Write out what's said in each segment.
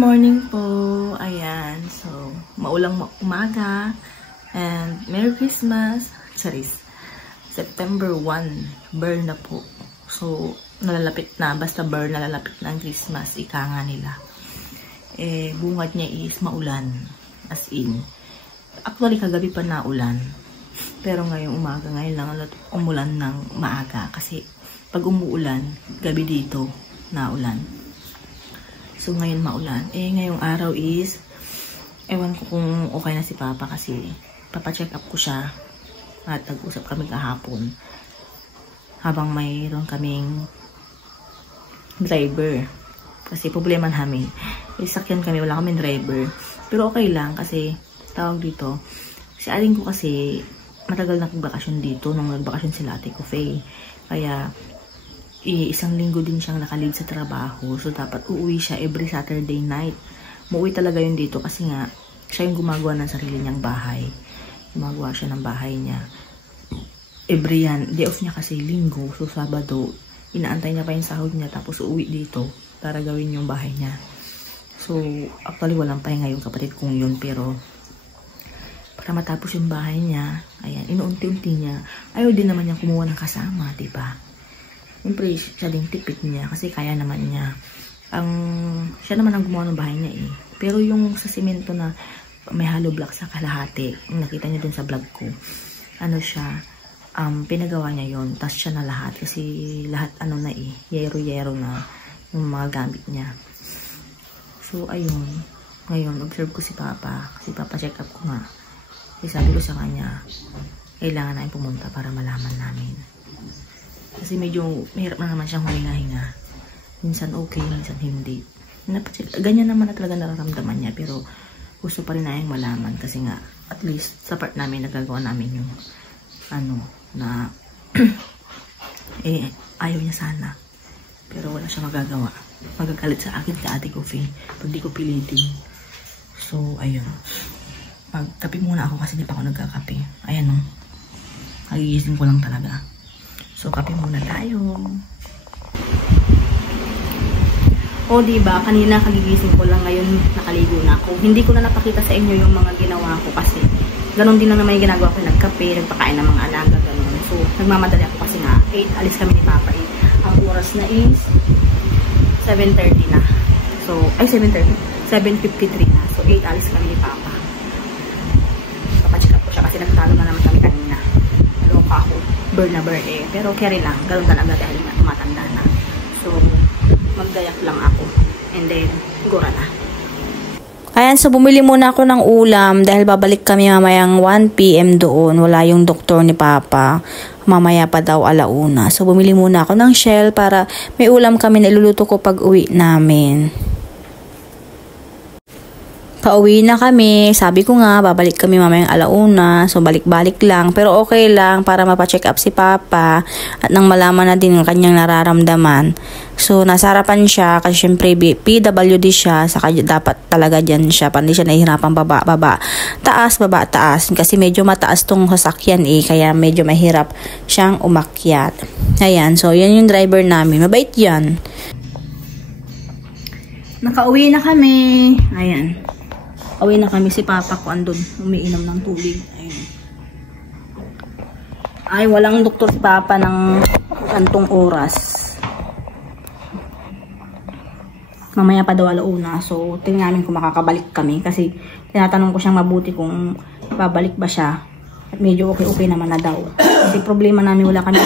morning po. Ayan. So, maulang umaga. And Merry Christmas. Charis. September 1. Burn na po. So, nalalapit na. Basta burn, nalalapit na ang Christmas. Ika nga nila. Bungad niya is maulan. As in. Actually, kagabi pa naulan. Pero ngayong umaga, ngayon lang umulan ng maaga. Kasi, pag umuulan, gabi dito, naulan. So, ngayon maulan. Ngayong araw is, ewan ko kung okay na si Papa kasi papacheck up ko siya at nag-usap kami kahapon habang mayroon kaming driver. Kasi problema namin. Sakyan kami, wala kaming driver. Pero okay lang kasi tawag dito, si aling ko kasi matagal na nagbakasyon dito nung nagbakasyon sila Ate Kufay. Kaya, isang linggo din siyang nakalid sa trabaho. So, dapat uuwi siya every Saturday night. Muuwi talaga yun dito kasi nga, siya yung gumagawa ng sarili niyang bahay. Gumagawa siya ng bahay niya. Every yan. Day off niya kasi linggo. So, Sabado, inaantay niya pa yung sahod niya. Tapos, uuwi dito para gawin yung bahay niya. So, actually, walang pahinga yung kapatid kong yun. Pero, para matapos yung bahay niya, ayan, inuunti-unti niya. Ayaw din naman niya kumuha ng kasama, diba? Siyempre, siya din tipid niya kasi kaya naman niya. Siya naman ang gumawa ng bahay niya eh. Pero yung sa simento na may hollow block sa kalahati, nakita niyo dun sa vlog ko, ano siya, pinagawa niya yon. Tapos siya na lahat kasi lahat ano na eh, yero-yero na yung mga gamit niya. So, ayun. Ngayon, observe ko si Papa. Kasi Papa check up ko nga. Kasi sabi ko sa kanya, kailangan namin pumunta para malaman namin. Kasi medyo mahirap na naman siyang huminga-hinga. Minsan okay, minsan hindi. Ganyan naman na talaga nararamdaman niya. Pero gusto pa rin namin malaman. Kasi nga, at least sa part namin, nagagawa namin yung na ayaw niya sana. Pero wala siya magagawa. Magagalit sa akin ka Ate Kufay pag di ko pilitin. So, ayun. Magkape muna ako kasi di pa ako nagkakape. Ayan o. Nagigising ko lang talaga. So, kape muna tayo. O, diba? Kanina kagigising ko lang, ngayon nakaligo na ako. Hindi ko na napakita sa inyo yung mga ginawa ko kasi ganun din lang naman yung ginagawa ko. Nagkape, nagpakain ng mga alaga, ganun. So, nagmamadali ako kasi nga, 8, alis kami ni Papa. Ang oras na is 7:30 na. So, ay 7:30. 7:53 na. So, 8, alis kami ni Papa. Papacheck up ko siya kasi nagtalo na naman kami kanina. Naloka ako. Burn na burn eh. Pero carry lang. Ganun talaga dahil nga tumatanda na. So, magdayak lang ako. And then, gura na. Ayan, so bumili muna ako ng ulam dahil babalik kami mamayang 1 PM doon. Wala yung doktor ni Papa. Mamaya pa daw 1:00. So, bumili muna ako ng shell para may ulam kami na iluluto ko pag uwi namin. Pauwi na kami. Sabi ko nga, babalik kami mamayang 1:00. So, balik-balik lang. Pero okay lang para mapacheck up si Papa at nang malaman na din ang kanyang nararamdaman. So, nasa harapan siya kasi syempre PWD siya. Saka dapat talaga dyan siya. Para hindi siya nahihirapan baba. Taas, baba, taas. Kasi medyo mataas tong sasakyan eh. Kaya medyo mahirap siyang umakyat. Ayan. So, yan yung driver namin. Mabait yan. Nakauwi na kami. Ayan. Uwi na kami, si Papa ko andun, umiinom ng tubig. Ayun. Ay, walang doktor si Papa ng gantong oras. Mamaya pa daw 1:00. So, tingnan namin kung makakabalik kami. Kasi, tinatanong ko siyang mabuti kung babalik ba siya. At medyo okay naman na daw. Kasi problema namin, wala kami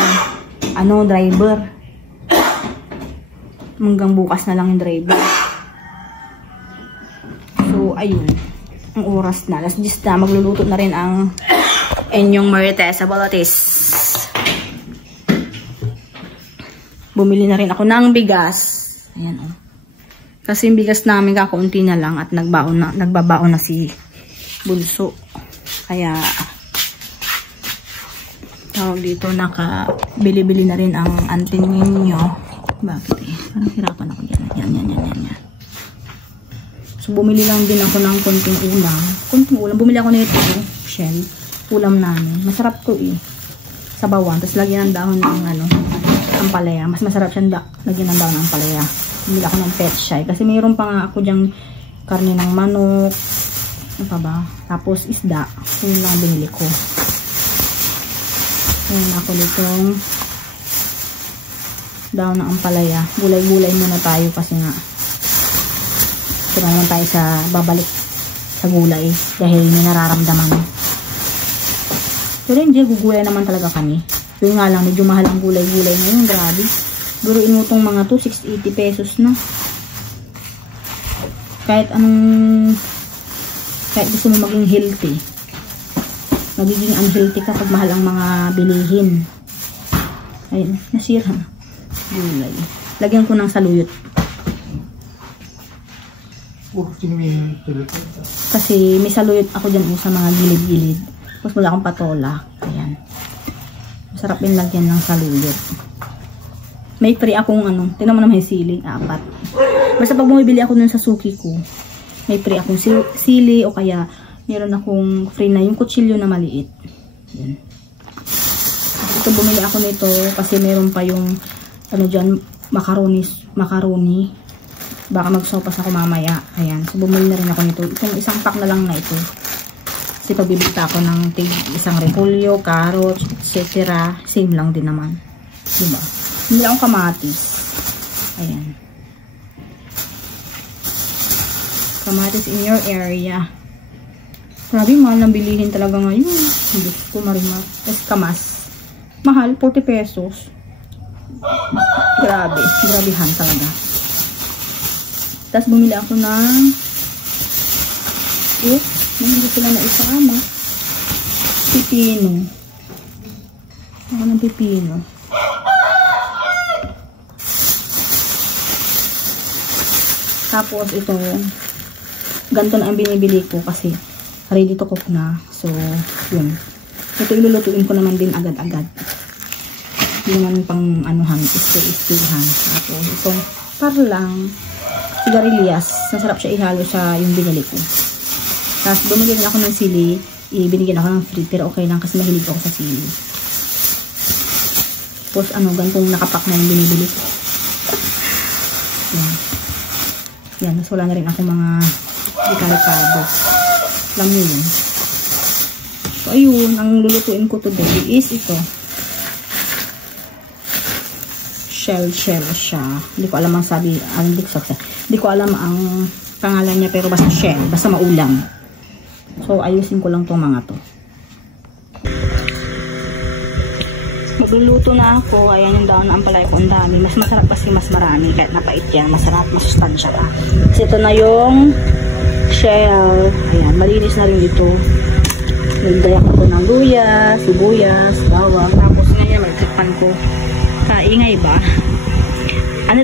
driver. Hanggang bukas na lang yung driver. So, ayun. Ang oras na. Alas 10 na. Magluluto na rin ang inyong Marites sa Balotis. Bumili na rin ako ng bigas. Ayan o. Kasi yung bigas namin kakaunti na lang at nagbabaon na si Bunso. Kaya, tawag dito, nakabili-bili na rin ang auntie ninyo. Bakit eh? Parang hirapan ako dyan. Yan. So, bumili lang din ako ng konting ulam. Bumili ako nito, shell. Ulam namin. Masarap to eh. Sabawan. Tapos lagyan ng dahon ng ampalaya. Mas masarap siya lagyan ng dahon ng ampalaya. Bumili ako ng pet shy. Kasi mayroon pa nga ako dyang karne ng manok, ano pa ba? Tapos isda. So, yun lang binili ko. Ayan ako ditong daon ng ampalaya. Gulay-gulay muna tayo kasi nga ito naman tayo sa babalik sa gulay dahil may nararamdaman. Pero hindi, gugulay naman talaga kami. Yun nga lang, medyo mahal ang gulay-gulay ngayon. Grabe. Guruin mo itong mga to, 680 pesos na. Kahit gusto mo maging healthy, magiging unhealthy ka pag mahal ang mga bilihin. Ayun, nasira. Gulay. Lagyan ko ng saluyot. Kasi may saluyot ako dyan sa mga gilid-gilid. Tapos wala akong patola. Ayan. Masarap din lagyan ng saluyot. May free akong tinan mo naman yung sili. 4. Basta pag bumibili ako nun sa suki ko, may free akong sili o kaya meron akong free na yung kutsilyo na maliit. Ayan. Ito bumili ako nito kasi meron pa yung dyan, macaroni. Baka magsopas ako mamaya. Ayan. So, bumili na rin ako nito. Itong isang pack na lang na ito. Kasi pagbibigta ako ng isang repolyo, carrots, etc. Same lang din naman. Diba? Hindi akong kamatis. Ayan. Kamatis in your area. Grabe, mahal ng bilihin talaga ngayon. Hindi ko marimar. Tapos kamas. Mahal, 40 pesos. Grabe. Grabehan talaga. Tapos bumili ako ng hindi sila na isama. Pipino. Ako ng pipino. Tapos ito, ganito na ang binibili ko kasi ready to cook na. So, yun. Ito ilulutuin ko naman din agad-agad. Hindi naman pang istihan. Tapos itong parlang sigarilyas. Nasarap siya ihalo sa yung binili ko. Tapos bumili din ako ng sili. Binigyan ako ng free. Pero okay lang kasi mahilig ako sa sili. Tapos ganitong nakapak na yung binibili ko. Yan. Yan. Mas wala na rin ako mga dekarikado. Alam nyo yun. So ayun. Ang lulutuin ko today is ito. Shell siya. Hindi ko alam ang hindi ko alam ang pangalan niya pero basta shell. Basta maulam. So, ayusin ko lang itong mga to. Magluluto na ako. Ayan yung daon na ampalaya ko. Ang dami. Mas masarap kasi mas marami. Kahit napait yan. Masarap. Masustansya ka. Kasi ito na yung shell. Ayan. Malinis na rin ito. Nagdayak ako ng luya, sibuyas, bawang. Tapos ngayon, magkakpan ko. Kaingay ba?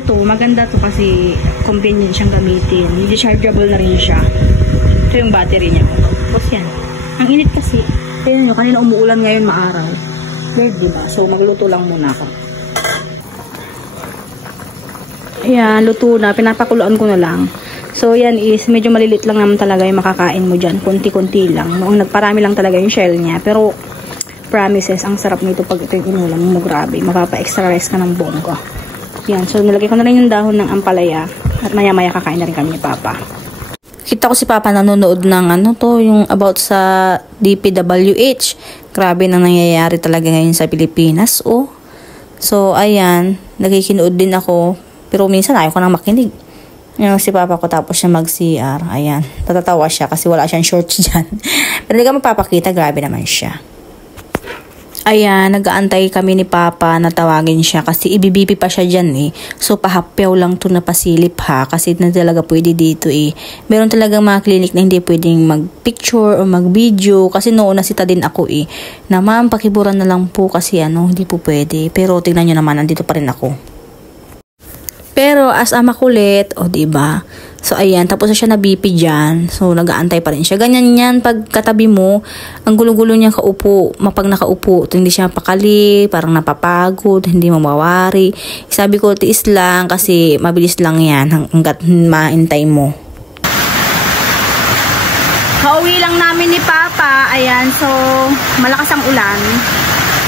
To, maganda to kasi convenient siyang gamitin. Rechargeable na rin siya. Ito yung battery niya. Tapos yan. Ang init kasi. Kaya nyo, kanina umuulan ngayon maaraw. Weird, diba? So, magluto lang muna ako. Ayan, luto na. Pinapakuluan ko na lang. So, yan is, medyo malilit lang naman talaga yung makakain mo dyan. Kunti-kunti lang. Noong nagparami lang talaga yung shell niya. Pero, promises, ang sarap nito pag ito yung inulam mo. Grabe. Magpapa-extra rice ka ng bongga. Yan. So, nilagay ko na rin yung dahon ng ampalaya. At maya-maya kakain na rin kami ni Papa. Kita ko si Papa nanonood ng yung about sa DPWH. Grabe na nangyayari talaga ngayon sa Pilipinas. So, ayan. Nagkikinood din ako. Pero minsan ayaw ko nang makinig. Yung si Papa ko tapos siya mag-CR. Ayan. Tatatawa siya kasi wala siyang shorts dyan. Pero hindi ka mapapakita. Grabe naman siya. Ayan, nag-aantay kami ni Papa na tawagin siya kasi ibibipi pa siya dyan So, pahapyaw lang to na pasilip ha kasi na talaga pwede dito Meron talagang mga clinic na hindi pwedeng mag-picture o mag-video kasi noon nasita din ako na ma'am, pakiburan na lang po kasi hindi po pwede. Pero tingnan nyo naman, nandito pa rin ako. Pero as a makulit, diba? So, ayan, tapos siya nabipi dyan. So, nag-aantay pa rin siya. Ganyan yan, pag katabi mo, ang gulo-gulo niya kaupo. Mapag nakaupo, hindi siya pakali, parang napapagod, hindi mamawari. Sabi ko, tiis lang kasi mabilis lang yan hanggat maintay mo. Kauwi lang namin ni Papa. Ayan, so, malakas ang ulan.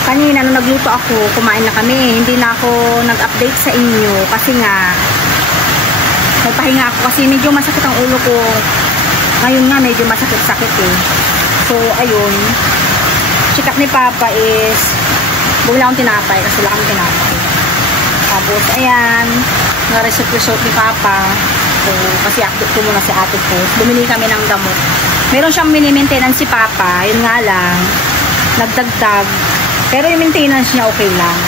Kanina, nung nagluto ako, kumain na kami. Hindi na ako nag-update sa inyo kasi nga, nagpahinga ako kasi medyo masakit ang ulo ko. Ngayon nga, medyo masakit-sakit eh. So, ayun. Check up ni Papa is, bumili akong tinapay kasi wala kang tinapay. Tapos, ayan, na-result ni Papa. So, kasi update ko muna sa ate ko. Bumili kami ng gamot. Meron siyang mini-maintenance si Papa. Yun nga lang, nagdagdag. Pero yung maintenance niya okay lang.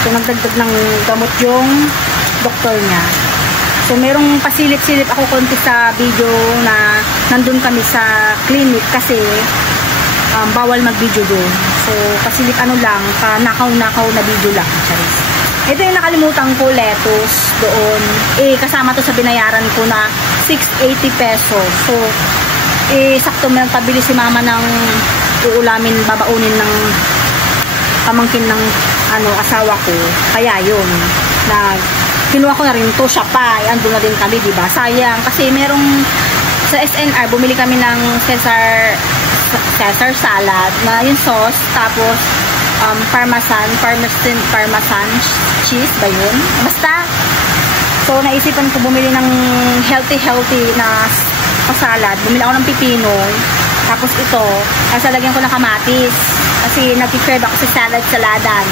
So, nagdagdag ng gamot yung doktor niya. So, merong pasilip-silip ako konti sa video na nandun kami sa clinic kasi bawal mag-video doon. So, pasilip ano lang, nakaw-nakaw na video lang. Sorry. Ito yung nakalimutan ko, lettuce doon. Kasama to sa binayaran ko na 680 pesos. So, sakto may nagpabili si mama ng uulamin, babaunin ng pamangkin ng asawa ko. Kaya yun, kinuha ko na rin to, siya pa. Andun na din kami, diba? Sayang. Kasi merong, sa SNR, bumili kami ng Caesar salad na yung sauce. Tapos, parmesan cheese ba yun? Basta. So, naisipan ko bumili ng healthy na salad. Bumili ako ng pipino. Tapos ito, kasi lagyan ko ng kamatis. Kasi nag-crave ako sa saladan.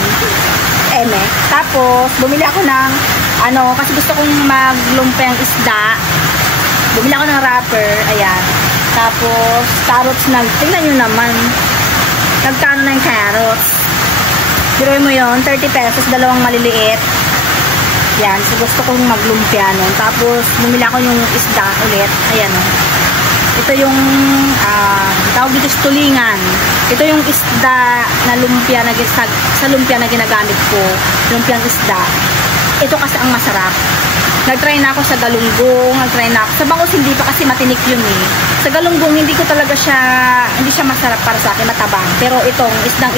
Tapos, bumili ako ng kasi gusto kong maglumpeng isda. Bumili ako ng wrapper. Ayan. Tapos, carrots na. Tingnan nyo naman. Nagkano na yung carrots. Biruin mo yun, 30 pesos, dalawang maliliit. Yan. So, gusto kong maglumpia nun. Tapos, bumili ako yung isda ulit. Ayan. Ito yung, tawag dito tulingan. Ito yung isda na lumpia sa lumpia na ginagamit ko. Lumpiang isda. Ito kasi ang masarap. Nag-try na ako sa galunggong, nag-try na ako. Sa bangus hindi pa kasi matinik yun eh. Sa galunggong hindi siya masarap para sa akin, matabang. Pero itong isdang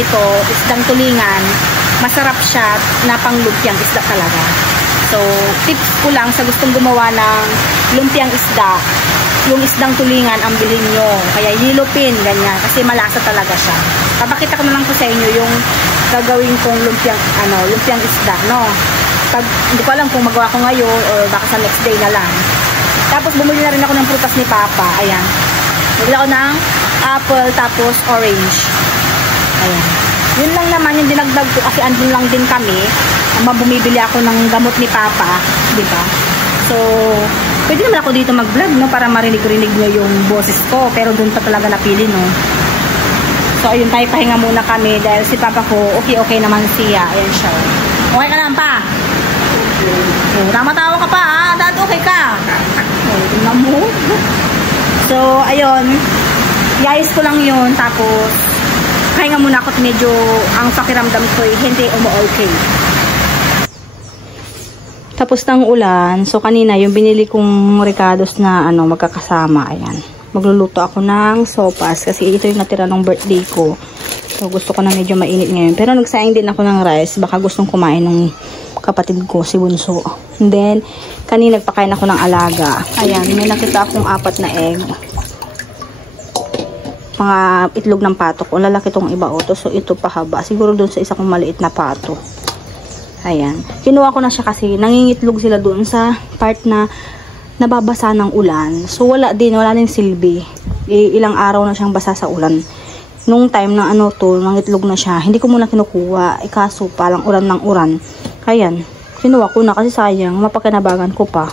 tulingan, masarap siya na pang lumpiang isda talaga. So, tips ko lang sa gustong gumawa ng lumpiang isda, yung isdang tulingan ang bilhin nyo. Kaya yilupin, ganyan. Kasi malasa talaga siya. Papakita ko na lang po sa inyo yung gagawin kong lumpiang isda, no? Hindi ko alam kung magawa ko ngayon or baka sa next day na lang. Tapos bumili na rin ako ng prutas ni Papa. Ayan. Bumili ako ng apple tapos orange. Ayan. Yun lang naman yung dinagdag ko kasi andun lang din kami. Bumibili ako ng gamot ni Papa. Diba? So, pwede naman ako dito mag-vlog, no? Para marinig-rinig nyo yung boses ko. Pero dun pa talaga napili, no? So, ayun tayo, pahinga muna kami dahil si Papa ko, okay naman siya. Ayan siya. Okay ka naman pa? Tama-tawa ka pa, ha? Dahil okay ka. Tingnan mo. So, ayun. I-ayos ko lang yun. Tapos, pahinga muna ako at medyo ang pakiramdam ko hindi umu-okay. Tapos ng ulan, so kanina yung binili kong ricados na magkakasama, ayan. Magluluto ako ng sopas kasi ito yung natira ng birthday ko. So gusto ko na medyo mainit ngayon. Pero nagsayang din ako ng rice, baka gustong kumain ng kapatid ko, si Bunso. And then, kanina nagpakain ako ng alaga. Ayan, may nakita akong 4 na egg. Mga itlog ng pato ko. Lalaki tong iba oto. So ito pahaba. Siguro dun sa isa kong maliit na pato. Ayan. Kinuha ko na siya kasi nangingitlog sila doon sa part na nababasa ng ulan. So wala din silbi. Ilang araw na siyang basa sa ulan. Nung time na nangitlog na siya, hindi ko muna kinukuha. Kaso palang uran ng uran. Ayan. Kinuha ko na kasi sayang, mapakinabangan ko pa.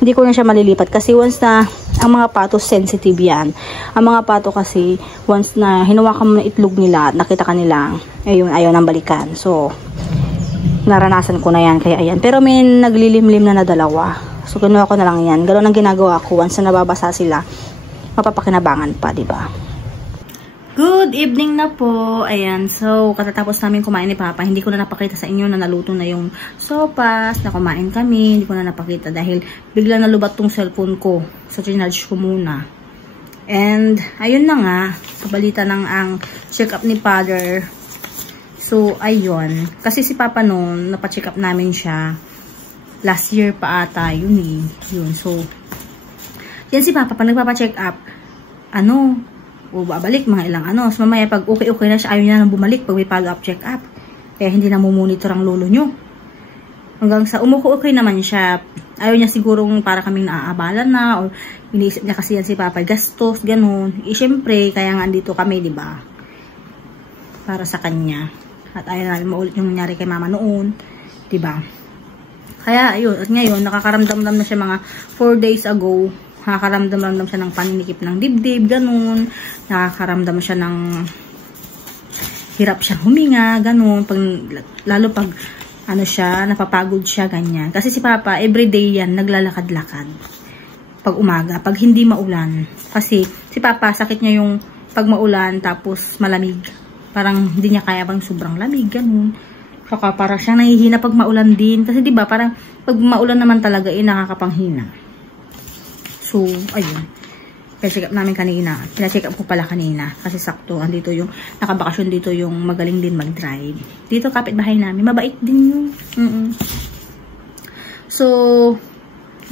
Hindi ko na siya malilipat kasi once na ang mga pato sensitive yan. Ang mga pato kasi once na hinawakan mo na itlog nila at nakita ka nila, ayaw nang balikan. So naranasan ko na yan, kaya ayan. Pero may naglilimlim na dalawa. So, kinuha ko na lang yan. Ganoon ang ginagawa ko. Once na nababasa sila, mapapakinabangan pa, diba? Good evening na po. Ayan. So, katatapos namin kumain ni Papa. Hindi ko na napakita sa inyo na naluto na yung sopas, na kumain kami. Hindi ko na napakita dahil bigla nalubat tong cellphone ko. So, chinarge ko muna. And, ayun na nga. Kabalita ng ang check up ni Father. So, ayun. Kasi si Papa noon, napacheck up namin siya. Last year pa ata, yun eh. Yun. So, yan si Papa, pag nagpapacheck up, o babalik, mga ilang So, mamaya pag okay na siya, ayaw niya nang bumalik pag may follow-up check up. Kaya hindi na mumonitor ang lolo nyo. Hanggang sa okay naman siya, ayaw niya sigurong para kaming naaabala na, or iniisip niya kasi yan si Papa, gastos, ganun. Siyempre, kaya nga andito kami, di ba? Para sa kanya. At ayaw na maulit yung nangyari kay Mama noon, di ba? Kaya, ayun, at ngayon, nakakaramdam na siya mga 4 days ago, nakakaramdam siya ng paninikip ng dibdib, ganun. Nakakaramdam siya ng hirap siya huminga, ganun. Lalo pag ano siya, napapagod siya, ganyan. Kasi si Papa, everyday yan, naglalakad-lakad. Pag umaga, pag hindi maulan. Kasi si Papa, sakit niya yung pag maulan, tapos malamig. Parang hindi niya kaya bang sobrang lamig, ganun. Saka parang siya nahihina pag maulan din. Kasi diba, parang pag maulan naman talaga, nakakapanghina. So, ayun. Pina-check up namin kanina. Pina-check up ko pala kanina. Kasi sakto, andito yung, nakabakasyon dito yung magaling din mag-drive. Dito, kapitbahay namin. Mabait din yun. So,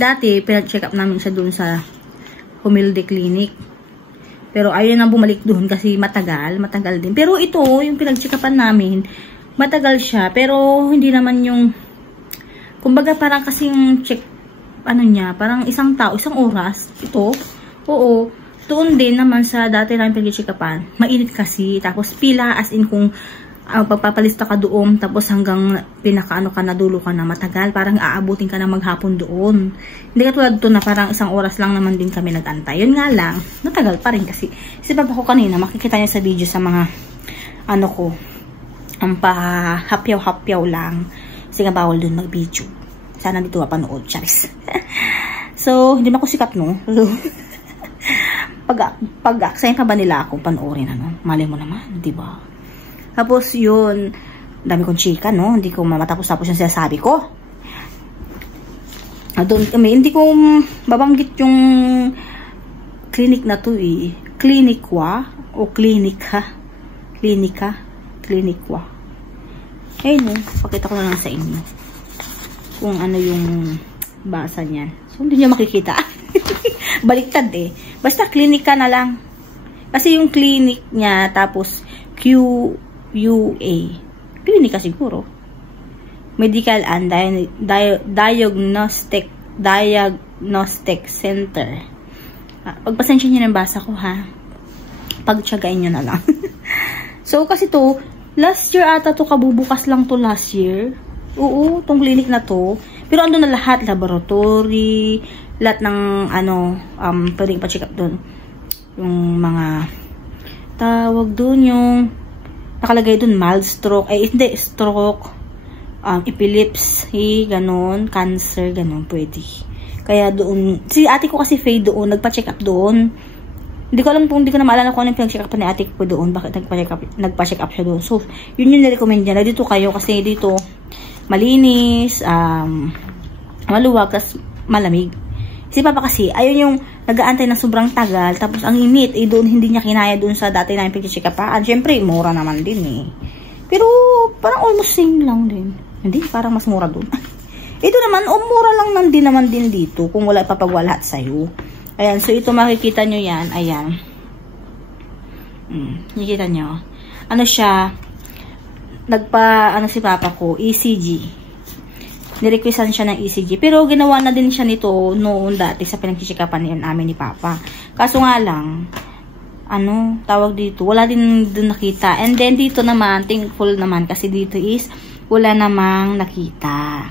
dati, pina-check up namin siya dun sa Humilde Clinic. Pero ayaw na bumalik dun kasi matagal din. Pero ito, yung pinag-check upan namin, matagal siya. Pero hindi naman yung, kumbaga parang kasing check, ano niya, parang isang oras. Ito, oo, doon din naman sa dati namin pinag-check-upan, mainit kasi, tapos pila as in kung pagpapalista ka doon, tapos hanggang pinakaano ka na dulo ka na matagal, parang aabutin ka na maghapon doon. Hindi ka tulad doon na parang 1 oras lang naman din kami nag-antay. Yun nga lang, matagal pa rin kasi. Si Papa ko kanina, makikita niya sa video sa mga, ano ko, ang pa-hapyaw-hapyaw lang. Kasi nga bawal doon mag-video. Sana dito mapanood, charis. So, hindi man ako sikat, no? Pag-aksayin pa ba nila akong panoorin, ano? Malay mo naman, di ba? Tapos yun, dami kong chika, no? Hindi ko matapos-tapos yung sinasabi ko. Doon kami, hindi ko babanggit yung clinic na to, eh. Clinicwa o klinika? Clinicwa. Ayun, no? Pakita ko na lang sa inyo kung ano yung basa niyan. So, hindi nyo makikita. Baliktad eh. Basta klinika na lang. Kasi yung clinic niya, tapos QUA. Klinika siguro. Medical and Diagnostic Center. Pagpasensya nyo ng basa ko, ha? Pagtiyagain nyo na lang. So, kasi to, last year ata to, kabubukas lang to last year. Oo, tong clinic na to. Pero ando na lahat, laboratory, lahat ng ano, pwedeng pa-check up doon. Yung mga tawag doon, yung nakalagay doon, mild stroke, hindi, stroke, epilepsy, ganun, cancer, ganun, pwede. Kaya doon, si ate ko kasi Faye doon, nagpa-check up doon. Hindi ko alam kung, hindi ko na maalala kung ano yung pinag-check up ni ate ko doon, bakit nagpa-check up siya doon. So, yun yung nirecommend niya, na dito kayo, kasi dito, malinis, maluwag, tas malamig. Si Papa kasi, ayun yung nag-aantay ng sobrang tagal, tapos ang init, doon hindi niya kinaya doon sa dati namin pag-check-upaan. Siyempre, mura naman din eh. Pero, parang almost same lang din. Hindi, parang mas mura doon. Ito naman, mura lang din naman din dito, kung wala papagwalat sa'yo. Ayan, so ito makikita nyo yan, ayan. Nakikita nyo. Ano siya, ano si Papa ko, ECG. Nirequestan siya ng ECG. Pero ginawa na din siya nito noon dati sa pinag-check-upan namin ni Papa. Kaso nga lang, ano, tawag dito, wala din doon nakita. And then dito naman, thankful naman kasi dito is wala namang nakita.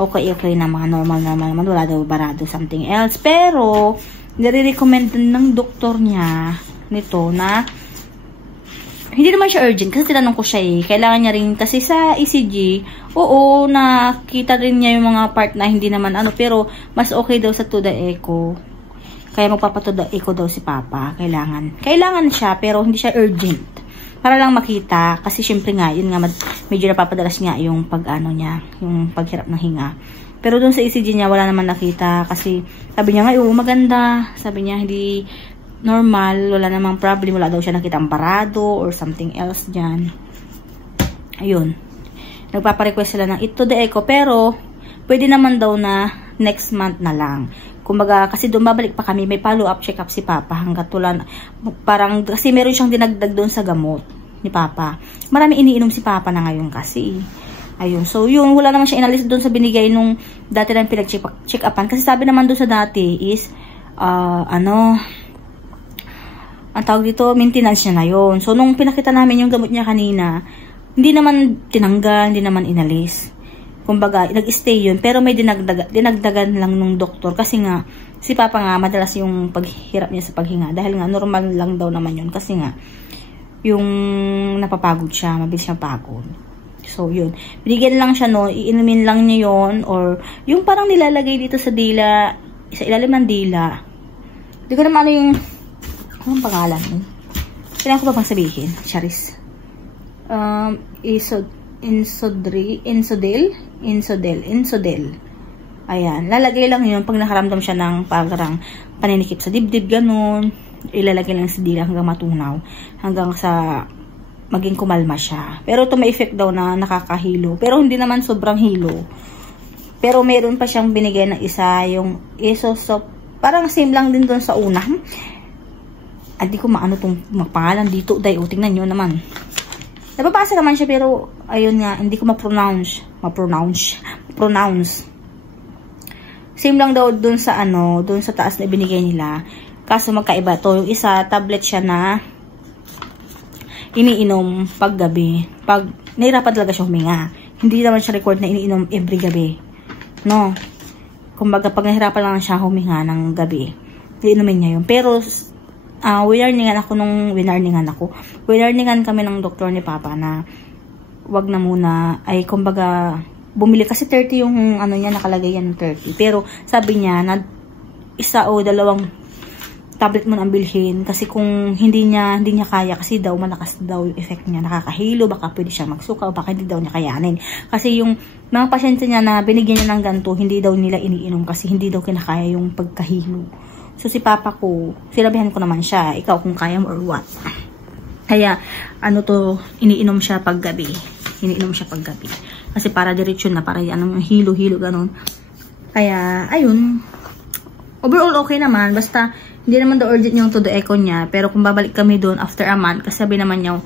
Okay naman, normal naman, wala daw barado, something else. Pero, nire-recommend ng doktor niya nito na hindi naman siya urgent kasi tinanong ko siya eh. Kailangan niya rin kasi sa ECG, oo, nakita rin niya yung mga part na hindi naman ano, pero mas okay daw sa to the echo. Kaya magpapa-to the echo daw si Papa. Kailangan siya pero hindi siya urgent. Para lang makita kasi syempre nga, yun nga medyo napapadalas nga yung pag-ano niya, yung paghirap ng hinga. Pero doon sa ECG niya wala naman nakita kasi sabi niya nga, maganda. Sabi niya hindi normal, wala namang problem, wala daw siya nakitang parado or something else dyan. Ayun. Nagpaparequest sila ng ito the echo, pero pwede naman daw na next month na lang. Kumbaga, kasi doon babalik pa kami, may follow-up check-up si Papa hanggat tulan, parang, kasi meron siyang dinagdag doon sa gamot ni Papa. Marami iniinom si Papa na ngayon kasi. Ayun, so yun, wala naman siya inalis doon sa binigay nung dati lang pinag-check upan. Kasi sabi naman doon sa dati is, ang tawag dito, maintenance niya na yun. So, nung pinakita namin yung gamot niya kanina, hindi naman tinanggal, hindi naman inalis. Kumbaga, nag-stay yun. Pero may dinagdagan lang nung doktor. Kasi nga, si Papa nga, madalas yung paghirap niya sa paghinga. Dahil nga, normal lang daw naman yun. Kasi nga, yung napapagod siya, mabilis siyang pagod. So, yun. Binigyan lang siya, no, iinumin lang niya yun. Or, yung parang nilalagay dito sa dila, sa ilalim ng dila. Hindi ko naman ano yung, anong pangalan? Kailangan ko ba bang sabihin? Charis. Insodel. Ayan. Lalagay lang yun pag nakaramdam siya ng parang paninikip sa dibdib, ganun. Ilalagay lang sa dila hanggang matunaw. Hanggang sa maging kumalma siya. Pero ito may effect daw na nakakahilo. Pero hindi naman sobrang hilo. Pero meron pa siyang binigay ng isa, yung Isosop. Parang same lang din doon sa una. Hindi ko maano itong pangalan dito. Dahil tingnan nyo naman. Nababasa naman siya pero ayun nga, hindi ko ma-pronounce. Same lang daw doon sa doon sa taas na binigay nila. Kaso magkaiba to. Yung isa, tablet siya na iniinom pag gabi. Pag nahirapan talaga siya huminga. Hindi naman siya record na iniinom every gabi. No. Kumbaga pag nahirapan lang siya huminga ng gabi, iinumin niya yun. Pero winarningan kami ng doktor ni Papa na wag na muna, ay kumbaga bumili kasi 30 yung niya, nakalagay yan 30. Pero sabi niya na isa o dalawang tablet mo na ang bilhin kasi kung hindi niya kaya, kasi daw malakas daw yung effect niya, nakakahilo, baka pwede siyang magsuka o baka hindi daw niya kayanin. Kasi yung mga pasyente niya na binigyan niya ng ganito, hindi daw nila iniinom kasi hindi daw kinakaya yung pagkahilo. So, si Papa ko, sinabihan ko naman siya, ikaw kung kaya mo or what. Kaya, iniinom siya pag gabi. Kasi para diretsyon na, para hilo-hilo, ganun. Kaya, ayun. Overall, okay naman. Basta, hindi naman daw urgent yung todo echo niya. Pero kung babalik kami doon after a month, kasi sabi naman niya,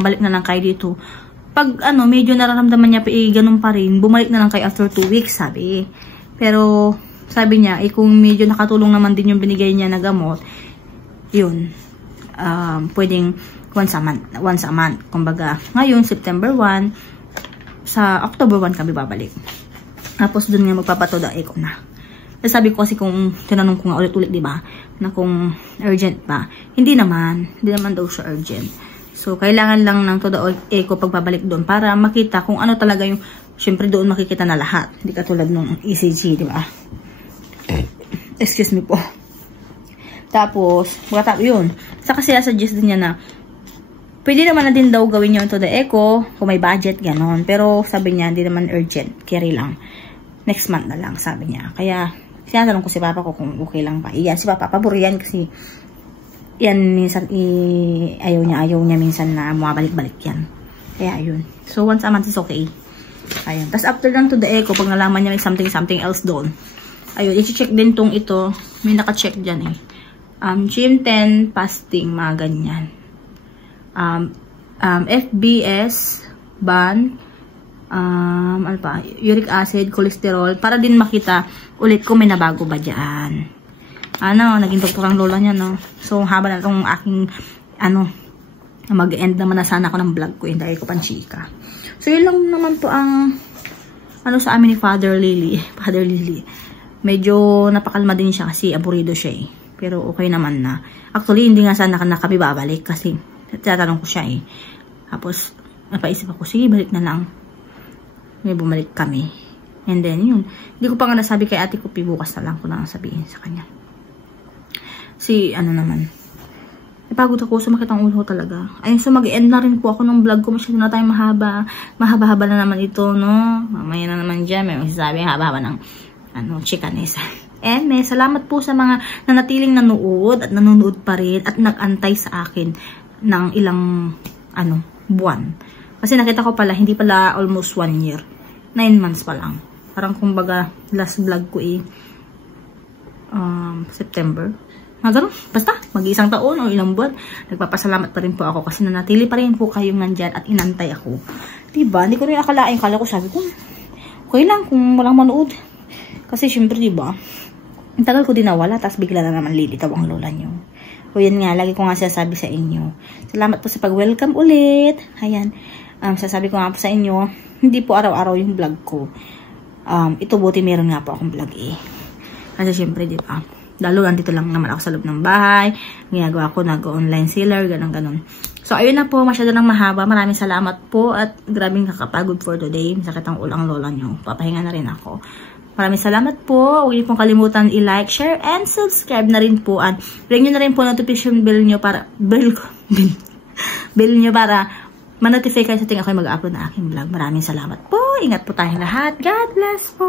balik na lang kayo dito. Pag, medyo nararamdaman niya, ganun pa rin, bumalik na lang kayo after 2 weeks, sabi. Pero, sabi niya, kung medyo nakatulong naman din yung binigay niya na gamot, yun, pwedeng once a month. Kumbaga, ngayon, September 1, sa October 1 kami babalik. Tapos, dun nga magpapatoda echo na. Sabi ko kasi kung tinanong ko nga ulit-ulit, diba, na kung urgent ba. Hindi naman daw siya urgent. So, kailangan lang ng todo echo pagbabalik doon para makita kung ano talaga yung, syempre doon makikita na lahat. Hindi katulad ng ECG, diba? Excuse me po. Tapos, yun. Sa kasi suggest din niya na pwede naman na din daw gawin yung to the echo kung may budget, ganon. Pero sabi niya, hindi naman urgent. Carry lang. Next month na lang, sabi niya. Kaya, sinatanong ko si Papa ko kung okay lang ba. Iyan, si Papa, pabor yan kasi yan, minsan, ayaw niya minsan na mabalik-balik yan. Kaya, yun. So, once a month is okay. Ayun. Tapos, after lang to the echo, pag nalaman niya may something else doon, ayun, i-check din tong ito. May naka-check dyan eh. GM10, fasting, mga ganyan. FBS, ban, ano pa, uric acid, cholesterol, para din makita ulit kung may nabago ba dyan. Naging doktor ang lola niya, no? So, haba na itong aking, mag-end naman na sana ako ng vlog ko, dahil ko panchika. So, yun lang naman po ang, sa amin ni Father Lily. Medyo napakalma din siya kasi aburido siya eh. Pero okay naman na. Actually, hindi nga sana kami babalik kasi tatanong ko siya eh. Tapos, napaisip ako, sige, balik na lang. May bumalik kami. And then, yun. Hindi ko pa nga nasabi kay ate ko, bukas na lang ko na sabihin sa kanya. Naman. Napagod ako, sumakit ang ulo talaga. Ayun, so mag-end na rin po ako ng vlog ko. Masyado na tayong mahaba. Mahaba-haba na naman ito, no? Mamaya na naman dyan. May masasabi ang haba-haba ng chikanesa. And salamat po sa mga nanatiling nanood at nanonood pa rin at nag-antay sa akin ng ilang buwan. Kasi nakita ko pala, hindi pala almost 1 year. 9 months pa lang. Parang kumbaga last vlog ko September. Ganun. Basta, mag-iisang taon o ilang buwan. Nagpapasalamat pa rin po ako kasi nanatili pa rin po kayong nandyan at inantay ako. Diba? Hindi ko rin akalain. Kala ko, sabi ko, okay lang kung walang manood. Kasi syempre, diba, ang tagal ko din nawala, tapos bigla na naman lilitaw ang lola nyo. O yan nga, lagi ko nga sinasabi sa inyo. Salamat po sa pag-welcome ulit. Ayan, sasabi ko nga po sa inyo, hindi po araw-araw yung vlog ko. Ito buti meron nga po akong vlog eh. Kasi syempre, diba, lalo nandito lang naman ako sa loob ng bahay. Ginagawa ko, nag-online seller, ganun-ganun. So, ayun na po, masyado nang mahaba. Maraming salamat po at grabing kakapagod for today. Masakit ang ulang lola nyo. Papahinga na rin ako. Maraming salamat po. Huwag niyo pong kalimutan i-like, share, and subscribe na rin po. At ring nyo na rin po notification bell nyo para bell nyo para ma-notify kayo sa ting ako'y mag-upload na aking vlog. Maraming salamat po. Ingat po tayong lahat. God bless po.